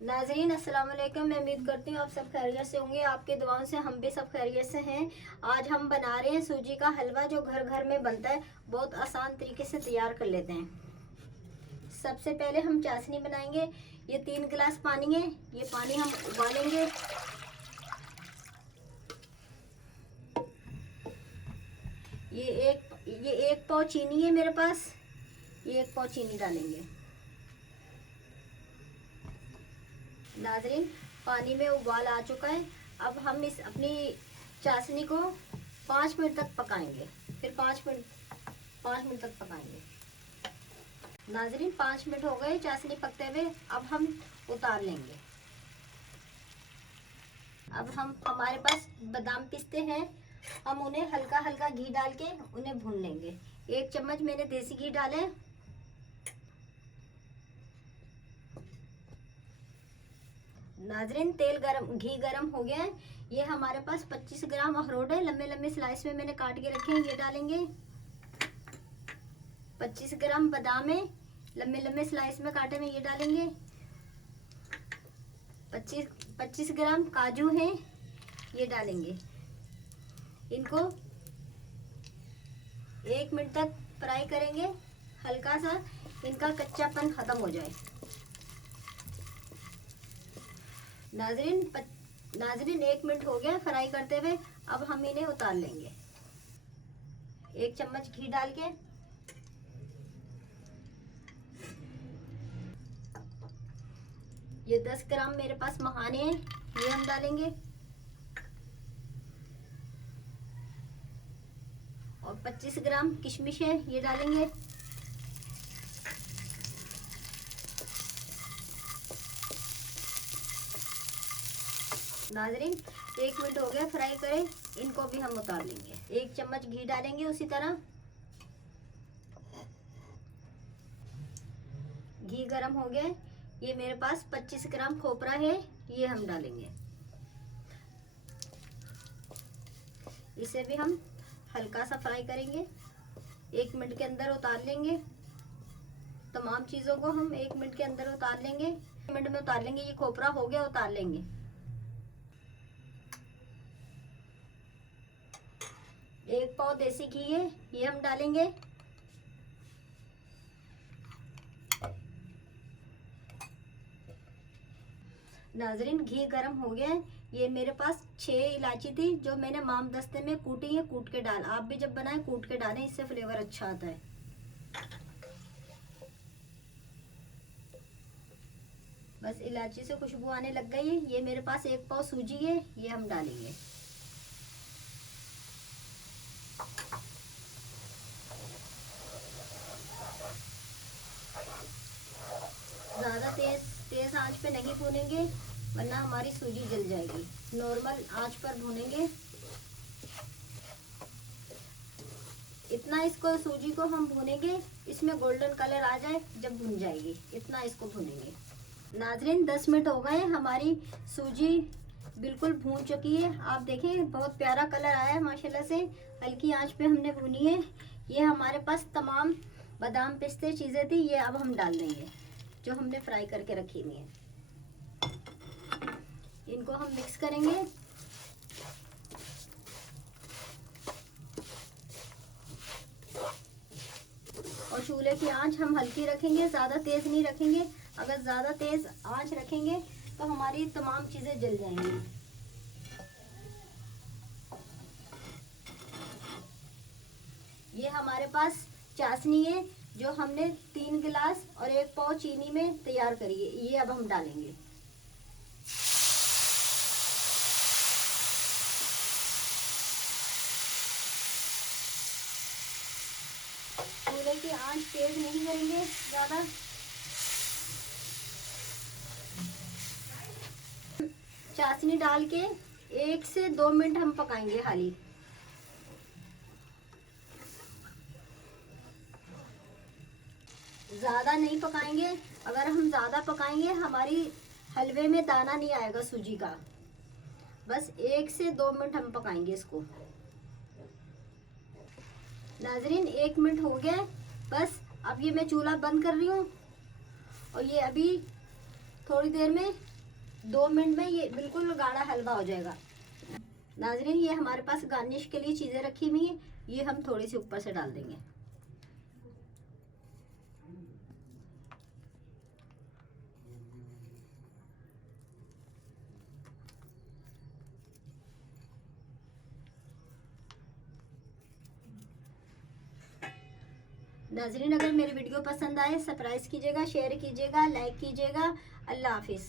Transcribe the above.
नाजरीन अस्सलाम वालेकुम। मैं उम्मीद करती हूँ आप सब खैरियत से होंगे। आपके दुआओं से हम भी सब खैरियत से हैं। आज हम बना रहे हैं सूजी का हलवा, जो घर घर में बनता है। बहुत आसान तरीके से तैयार कर लेते हैं। सबसे पहले हम चाशनी बनाएंगे। ये 3 गिलास पानी है, ये पानी हम उबालेंगे। ये एक पाव चीनी है मेरे पास, ये 1 पाव चीनी डालेंगे। नाजरीन, पानी में उबाल आ चुका है। अब हम इस अपनी चाशनी को 5 मिनट तक पकाएंगे। फिर 5 मिनट तक पकाएंगे। नाजरीन, 5 मिनट हो गए चाशनी पकते हुए। अब हम उतार लेंगे। अब हमारे पास बादाम पिस्ते हैं, हम उन्हें हल्का हल्का घी डाल के उन्हें भून लेंगे। 1 चम्मच मैंने देसी घी डाले। नाजरीन, घी गरम हो गया है। ये हमारे पास 25 ग्राम अखरोट है, लंबे लंबे स्लाइस में मैंने काट के रखे हैं, ये डालेंगे। 25 ग्राम बादाम है, लंबे लंबे स्लाइस में काटे में, ये डालेंगे। 25 ग्राम काजू हैं, ये डालेंगे। इनको 1 मिनट तक फ्राई करेंगे, हल्का सा इनका कच्चापन खत्म हो जाए। नाजरीन 1 मिनट हो गया फ्राई करते हुए। अब हम इन्हें उतार लेंगे। 1 चम्मच घी डाल के ये 10 ग्राम मेरे पास मखाने हैं, ये हम डालेंगे। और 25 ग्राम किशमिश है, ये डालेंगे। नाजरीन 1 मिनट हो गया फ्राई करें, इनको भी हम उतार लेंगे। 1 चम्मच घी डालेंगे उसी तरह। घी गरम हो गया। ये मेरे पास 25 ग्राम खोपरा है, ये हम डालेंगे। इसे भी हम हल्का सा फ्राई करेंगे, 1 मिनट के अंदर उतार लेंगे। तमाम चीज़ों को हम 1 मिनट के अंदर उतार लेंगे। 1 मिनट में उतार लेंगे। ये खोपरा हो गया, उतार लेंगे। 1 पाव देसी घी है, ये हम डालेंगे। नाजरीन, घी गरम हो गया है। ये मेरे पास 6 इलायची थी, जो मैंने माम दस्ते में कूटी है, कूट के डाल। आप भी जब बनाएं कूट के डालें, इससे फ्लेवर अच्छा आता है। बस इलायची से खुशबू आने लग गई है। ये मेरे पास 1 पाव सूजी है, ये हम डालेंगे। ज़्यादा तेज आंच पे नहीं भूनेंगे, वरना हमारी सूजी जल जाएगी। नॉर्मल आंच पर भूनेंगे। इतना इसको सूजी को हम भूनेंगे, इसमें गोल्डन कलर आ जाए जब भुन जाएगी, इतना इसको भूनेंगे। नाजरीन 10 मिनट हो गए, हमारी सूजी बिल्कुल भून चुकी है। आप देखें बहुत प्यारा कलर आया है माशाल्लाह से। हल्की आंच पे हमने भूनी है। ये हमारे पास तमाम बादाम पिस्ते चीज़ें थी, ये अब हम डाल देंगे, जो हमने फ्राई करके रखी हुई है। इनको हम मिक्स करेंगे। और चूल्हे की आंच हम हल्की रखेंगे, ज़्यादा तेज़ नहीं रखेंगे। अगर ज़्यादा तेज़ आंच रखेंगे तो हमारी तमाम चीज़ें जल जाएंगी। ये हमारे पास चाशनी है, जो हमने 3 गिलास और 1 पाव चीनी में तैयार करी है, ये अब हम डालेंगे। चूल्हे की आंच तेज नहीं करेंगे ज़्यादा। चाशनी डाल के 1 से 2 मिनट हम पकाएंगे खाली। ज़्यादा नहीं पकाएंगे। अगर हम ज़्यादा पकाएंगे, हमारी हलवे में दाना नहीं आएगा सूजी का। बस 1 से 2 मिनट हम पकाएंगे इसको। नाजरीन 1 मिनट हो गया, बस अब ये मैं चूल्हा बंद कर रही हूँ। और ये अभी थोड़ी देर में 2 मिनट में ये बिल्कुल गाढ़ा हलवा हो जाएगा। नाज़रीन, ये हमारे पास गार्निश के लिए चीज़ें रखी हुई हैं, ये हम थोड़ी सी ऊपर से डाल देंगे। नाज़रीन, अगर मेरी वीडियो पसंद आए सब्सक्राइब कीजिएगा, शेयर कीजिएगा, लाइक कीजिएगा। अल्लाह हाफिज़।